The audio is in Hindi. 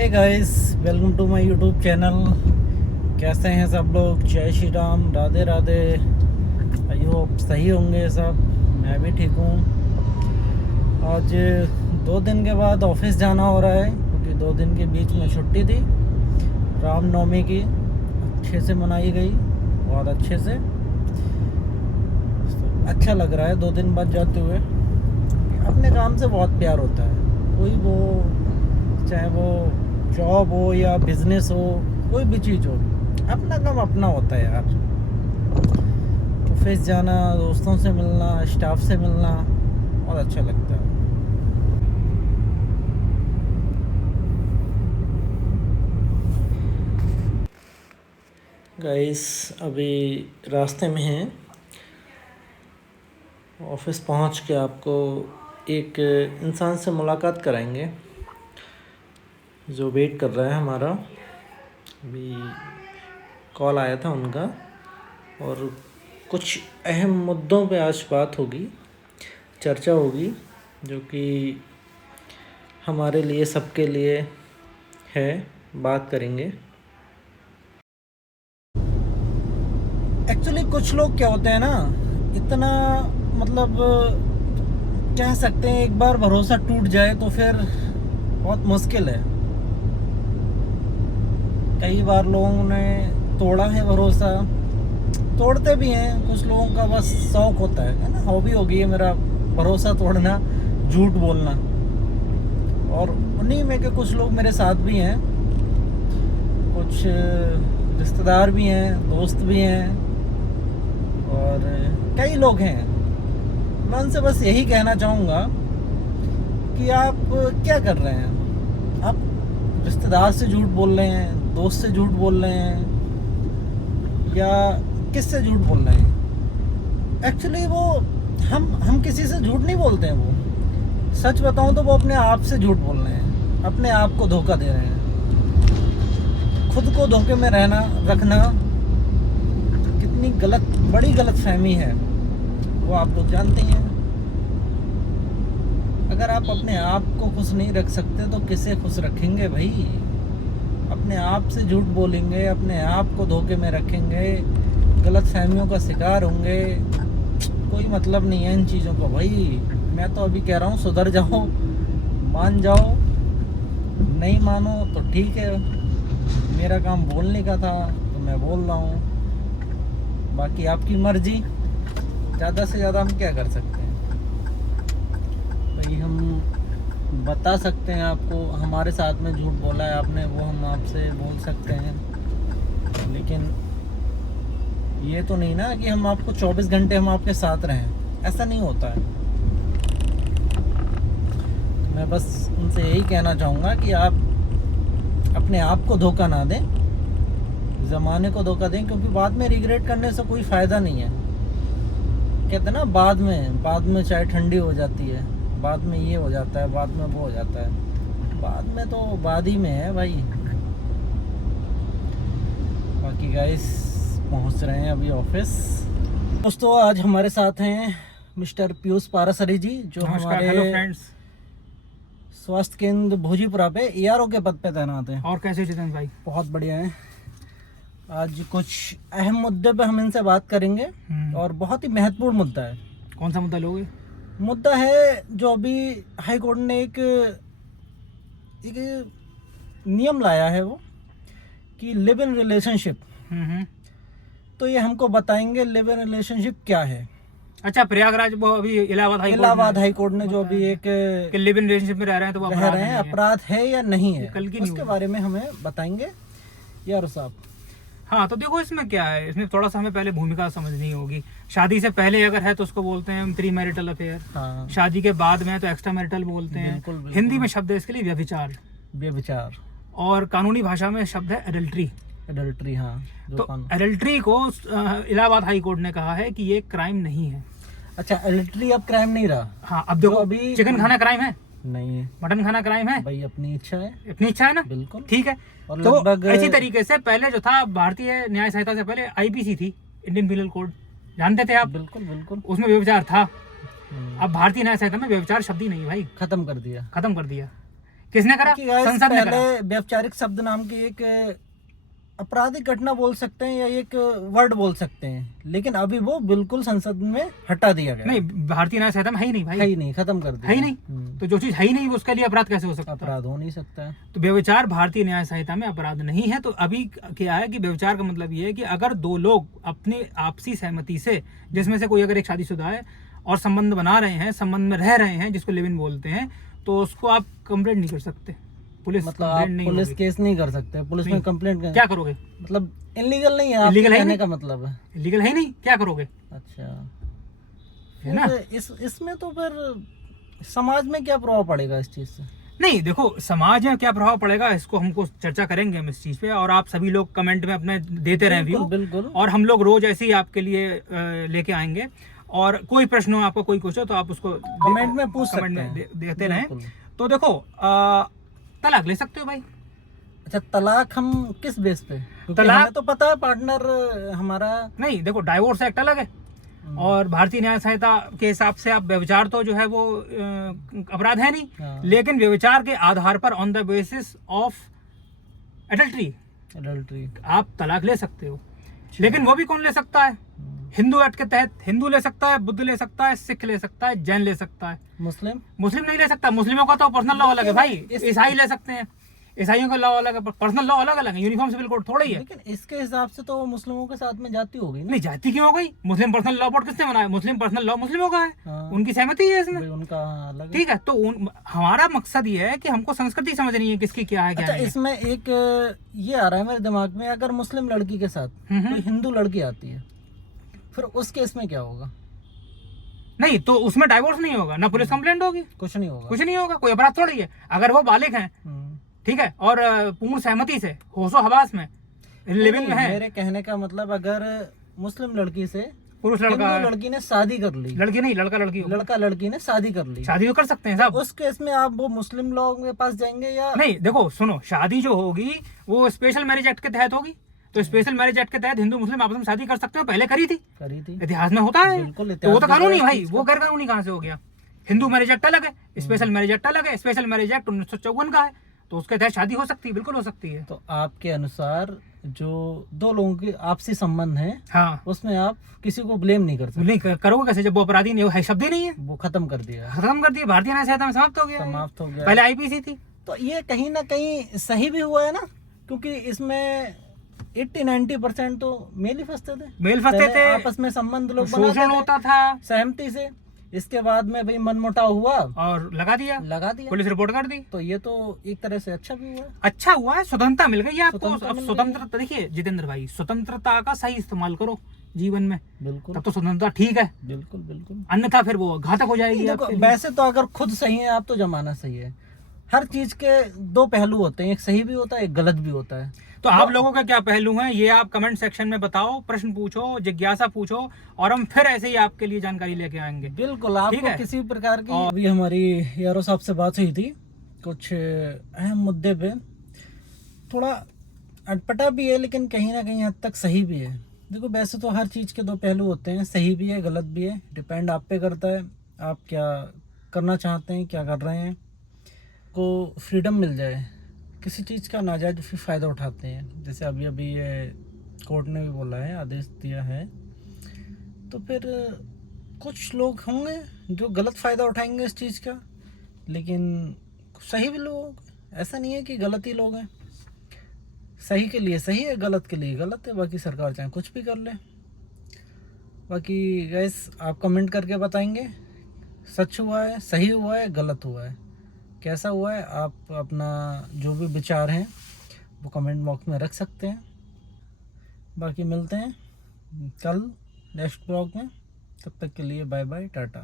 Hey guys, welcome to my YouTube channel. कैसे हैं सब लोग? जय श्री राम, राधे राधे। आई होप सही होंगे सब। मैं भी ठीक हूँ। आज 2 दिन के बाद ऑफिस जाना हो रहा है क्योंकि 2 दिन के बीच में छुट्टी थी। रामनवमी की अच्छे से मनाई गई, बहुत अच्छे से। तो अच्छा लग रहा है 2 दिन बाद जाते हुए। अपने काम से बहुत प्यार होता है। कोई वो, चाहे वो जॉब हो या बिजनेस हो, कोई भी चीज़ हो, अपना काम अपना होता है यार। ऑफिस जाना, दोस्तों से मिलना, स्टाफ से मिलना बहुत अच्छा लगता है। गाइस, अभी रास्ते में हैं। ऑफिस पहुंच के आपको एक इंसान से मुलाकात कराएंगे जो वेट कर रहा है हमारा। अभी कॉल आया था उनका और कुछ अहम मुद्दों पे आज बात होगी, चर्चा होगी, जो कि हमारे लिए, सबके लिए है। बात करेंगे। एक्चुअली कुछ लोग क्या होते हैं ना, इतना मतलब कह सकते हैं, एक बार भरोसा टूट जाए तो फिर बहुत मुश्किल है। कई बार लोगों ने तोड़ा है भरोसा, तोड़ते भी हैं। कुछ लोगों का बस शौक होता है ना, हॉबी हो गई है मेरा भरोसा तोड़ना, झूठ बोलना। और उन्हीं में के कुछ लोग मेरे साथ भी हैं, कुछ रिश्तेदार भी हैं, दोस्त भी हैं, और कई लोग हैं। मैं उनसे बस यही कहना चाहूँगा कि आप क्या कर रहे हैं? आप रिश्तेदार से झूठ बोल रहे हैं, दोस्त से झूठ बोल रहे हैं, या किससे झूठ बोल रहे हैं? एक्चुअली वो हम किसी से झूठ नहीं बोलते हैं। वो सच बताऊं तो वो अपने आप से झूठ बोल रहे हैं, अपने आप को धोखा दे रहे हैं। खुद को धोखे में रखना कितनी बड़ी गलत फहमी है, वो आप लोग जानते हैं। अगर आप अपने आप को खुश नहीं रख सकते तो किसे खुश रखेंगे भाई? अपने आप से झूठ बोलेंगे, अपने आप को धोखे में रखेंगे, गलत फहमियों का शिकार होंगे। कोई मतलब नहीं है इन चीज़ों को भाई। मैं तो अभी कह रहा हूँ, सुधर जाओ, मान जाओ। नहीं मानो तो ठीक है, मेरा काम बोलने का था तो मैं बोल रहा हूँ, बाकी आपकी मर्जी। ज़्यादा से ज़्यादा हम क्या कर सकते हैं भाई? हम बता सकते हैं आपको, हमारे साथ में झूठ बोला है आपने, वो हम आपसे बोल सकते हैं, लेकिन ये तो नहीं ना कि हम आपको 24 घंटे हम आपके साथ रहें। ऐसा नहीं होता है। तो मैं बस उनसे यही कहना चाहूँगा कि आप अपने आप को धोखा ना दें, ज़माने को धोखा दें, क्योंकि बाद में रिग्रेट करने से कोई फ़ायदा नहीं है। कहते हैं ना, बाद में चाय ठंडी हो जाती है, बाद में ये हो जाता है, बाद में वो हो जाता है। बाद में तो बाद ही में है भाई। बाकी गाइस, पहुंच रहे हैं अभी ऑफिस। दोस्तों, आज हमारे साथ हैं मिस्टर पीयूष पारासरी जी, जो हमारे हेलो फ्रेंड्स, स्वास्थ्य केंद्र भोजीपुरा पे ARO के पद पे तैनात हैं। और कैसे जितेंद्र भाई? बहुत बढ़िया है। आज कुछ अहम मुद्दे पे हम इनसे बात करेंगे और बहुत ही महत्वपूर्ण मुद्दा है। कौन सा मुद्दा लोगे? मुद्दा है जो अभी हाई कोर्ट ने एक नियम लाया है, वो कि लिव इन रिलेशनशिप। तो ये हमको बताएंगे लिव इन रिलेशनशिप क्या है। अच्छा, प्रयागराज, वो अभी इलाहाबाद हाई कोर्ट ने जो अभी एक लिव इन रिलेशनशिप में रह रहे हैं तो वो रह रहे हैं, अपराध है या नहीं है, कल की उसके बारे में हमें बताएंगे यार साहब। हाँ, तो देखो इसमें क्या है, इसमें थोड़ा सा हमें पहले भूमिका समझनी होगी। शादी से पहले अगर है तो उसको बोलते हैं प्री मैरिटल अफेयर। हाँ। शादी के बाद में है तो एक्स्ट्रा मैरिटल बोलते हैं। बिल्कुल। हिंदी में शब्द है इसके लिए व्यभिचार। और कानूनी भाषा में शब्द है एडल्ट्री। हाँ, तो एडल्ट्री को इलाहाबाद हाई कोर्ट ने कहा है कि ये क्राइम नहीं है। अच्छा, एडल्ट्री अब क्राइम नहीं रहा। हाँ, अब देखो, अभी चिकन खाना क्राइम है नहीं है, मटन खाना क्राइम है भाई अपनी इच्छा है ना। बिल्कुल ठीक है। और तो लगभग इसी तरीके से पहले जो था, भारतीय न्याय संहिता से पहले IPC थी, इंडियन पिनल कोड, जानते थे आप? बिल्कुल उसमें व्यभिचार था। अब भारतीय न्याय संहिता में व्यभिचार शब्द ही नहीं भाई, खत्म कर दिया। किसने करा? कि guys, संसद ने करा। पहले व्यभिचारिक शब्द नाम की एक आपराधिक घटना बोल सकते हैं या एक वर्ड बोल सकते हैं, लेकिन अभी वो बिल्कुल संसद में हटा दिया गया। नहीं, भारतीय न्याय संहिता में है ही नहीं है भाई, ही नहीं, खत्म कर दिया। है ही नहीं। तो जो चीज है ही नहीं उसके लिए अपराध कैसे हो सकता है? अपराध हो नहीं सकता है। तो व्यभिचार भारतीय न्याय संहिता में अपराध नहीं है। तो अभी क्या है कि व्यभिचार का मतलब ये है कि अगर दो लोग अपनी आपसी सहमति से, जिसमें से कोई अगर एक शादीशुदा है और संबंध बना रहे हैं, संबंध में रह रहे हैं, जिसको लिव इन बोलते हैं, तो उसको आप कंप्लेंट नहीं कर सकते, पुलिस मतलब आप कंप्लेंट नहीं पुलिस होगी। केस नहीं कर सकते, पुलिस में कंप्लेंट क्या करोगे? मतलब इलीगल नहीं है, आपके Illegal है कहने नहीं? का मतलब है। लीगल है ही नहीं, क्या करोगे? अच्छा, है ना? फिर इसमें तो फिर समाज में क्या प्रभाव पड़ेगा इस चीज से? नहीं, देखो समाज में क्या प्रभाव पड़ेगा इसको हमको चर्चा करेंगे हम इस चीज पे, और आप सभी लोग कमेंट में अपने देते रहें व्यू, बिल्कुल। और हम लोग रोज ऐसे ही आपके लिए लेके आएंगे। और कोई प्रश्न हो आपको, कोई कुछ हो, तो आप उसको कमेंट में पूछ सकते कमेंट में हैं। देते रहें। बिल्कुल। तो देखो तलाक ले सकते हो भाई। अच्छा, तलाक हम किस बेस पे? क्योंकि तलाक- हमें तो पता है पार्टनर हमारा। नहीं, देखो डाइवोर्स एक्ट अलग है, और भारतीय न्याय संहिता के हिसाब से आप व्यभिचार तो जो है वो अपराध है नहीं, हाँ। लेकिन व्यभिचार के आधार पर on the basis of adultery आप तलाक ले सकते हो। लेकिन वो भी कौन ले सकता है? हिंदू एक्ट के तहत हिंदू ले सकता है, बुद्ध ले सकता है, सिख ले सकता है, जैन ले सकता है, मुस्लिम मुस्लिम नहीं ले सकता। मुस्लिमों का तो पर्सनल लॉ अलग है भाई, ईसाई ले सकते हैं, ईसाइयों का लॉ अलग है, पर्सनल लॉ अलग अलग है, यूनिफॉर्म सिविल कोड थोड़ा ही है। लेकिन इसके हिसाब से तो वो मुस्लिमों के साथ में जाती होगी ना? नहीं, जाति क्यों हो गई? मुस्लिम पर्सनल लॉ बोर्ड किसने बनाया? मुस्लिम पर्सनल लॉ मुस्लिमों का है, हाँ। उनकी सहमति है इसमें, भाई उनका अलग है। ठीक है। तो हमारा मकसद ये है कि हमको संस्कृति समझनी है किसकी क्या है क्या अच्छा, नहीं है। इसमें एक ये आ रहा है मेरे दिमाग में, अगर मुस्लिम लड़की के साथ कोई हिंदू लड़की आती है, फिर उस केस में क्या होगा? नहीं, तो उसमें डाइवोर्स नहीं होगा, ना पुलिस कंप्लेंट होगी, कुछ नहीं होगा। कुछ नहीं होगा, कोई अपराध थोड़ी है। अगर वो बालिग हैं, ठीक है, और पूर्ण सहमति से होशो हवास में लिविंग में है। मेरे कहने का मतलब, अगर मुस्लिम लड़की से पुरुष लड़का हिंदू लड़की ने शादी कर ली, लड़की नहीं, लड़का लड़की होगा। लड़का लड़की ने शादी कर ली, शादी तो कर सकते हैं साहब। उस केस में आप वो मुस्लिम लोगों के पास जाएंगे या नहीं, देखो सुनो, शादी जो होगी वो स्पेशल मैरिज एक्ट के तहत होगी। तो स्पेशल मैरिज एक्ट के तहत हिंदू मुस्लिम आपस में शादी कर सकते हो, पहले करी थी, करी थी? इतिहास में होता है। बिल्कुल, तो वो तो इतिहास कानूनी में भाई, वो गैर कानूनी कहाँ से हो गया? हिंदू मैरिज एक्ट अलग है, स्पेशल मैरिज एक्ट अलग है। स्पेशल मैरिज एक्ट 1954 का है, तो उसके तहत शादी हो सकती है, बिल्कुल हो सकती है। तो आपके अनुसार जो दो लोगों के आपसी संबंध है, हाँ, उसमें आप किसी को ब्लेम नहीं कर सकते, नहीं करोगे कैसे जब वो अपराधी नहीं है, शब्द ही नहीं है, वो खत्म कर दिया, खत्म कर दिया। भारतीय न्याय संहिता में समाप्त हो गया, समाप्त हो गया। पहले आईपीसी थी। तो ये कहीं ना कहीं सही भी हुआ है ना, क्योंकि इसमें 80-90% तो मेल ही फंसते थे, मेल फंसते पहले थे, आपस में संबंध लोग बनाते शोषण थे होता था, सहमति से। इसके बाद में भाई मनमुटाव हुआ, और लगा दिया, पुलिस रिपोर्ट कर दी। तो ये तो एक तरह से अच्छा भी हुआ। अच्छा हुआ है, स्वतंत्रता मिल गई है आपको। स्वतंत्रता अब मिल स्वतंत्रता, देखिए जितेंद्र भाई, स्वतंत्रता का सही इस्तेमाल करो जीवन में, बिल्कुल तब तो स्वतंत्रता ठीक है, बिल्कुल बिल्कुल। अन्यथा फिर वो घातक हो जाएगी देखो, आपके लिए। वैसे तो अगर खुद सही है आप, तो जमाना सही है। हर चीज के दो पहलू होते हैं, एक सही भी होता है, एक गलत भी होता है। तो आप लोगों का क्या पहलू है, ये आप कमेंट सेक्शन में बताओ, प्रश्न पूछो, जिज्ञासा पूछो, और हम फिर ऐसे ही आपके लिए जानकारी लेके आएंगे। बिल्कुल, ठीक आपको है? किसी भी प्रकार की। अभी हमारी यारो साहब से बात हुई थी कुछ अहम मुद्दे पे, थोड़ा अटपटा भी है, लेकिन कहीं ना कहीं हद तक सही भी है। देखो, वैसे तो हर चीज़ के दो पहलू होते हैं, सही भी है, गलत भी है, डिपेंड आप पे करता है आप क्या करना चाहते हैं, क्या कर रहे हैं। को फ्रीडम मिल जाए, किसी चीज़ का नाजायज फिर फ़ायदा उठाते हैं, जैसे अभी अभी ये कोर्ट ने भी बोला है, आदेश दिया है, तो फिर कुछ लोग होंगे जो गलत फ़ायदा उठाएंगे इस चीज़ का, लेकिन सही भी लोग, ऐसा नहीं है कि गलत ही लोग हैं। सही के लिए सही है, गलत के लिए गलत है। बाकी सरकार चाहे कुछ भी कर ले। बाकी गैस, आप कमेंट करके बताएंगे सच हुआ है, सही हुआ है, गलत हुआ है, कैसा हुआ है। आप अपना जो भी विचार हैं वो कमेंट बॉक्स में रख सकते हैं। बाकी मिलते हैं कल नेक्स्ट ब्लॉग में, तब तक के लिए बाय बाय, टाटा।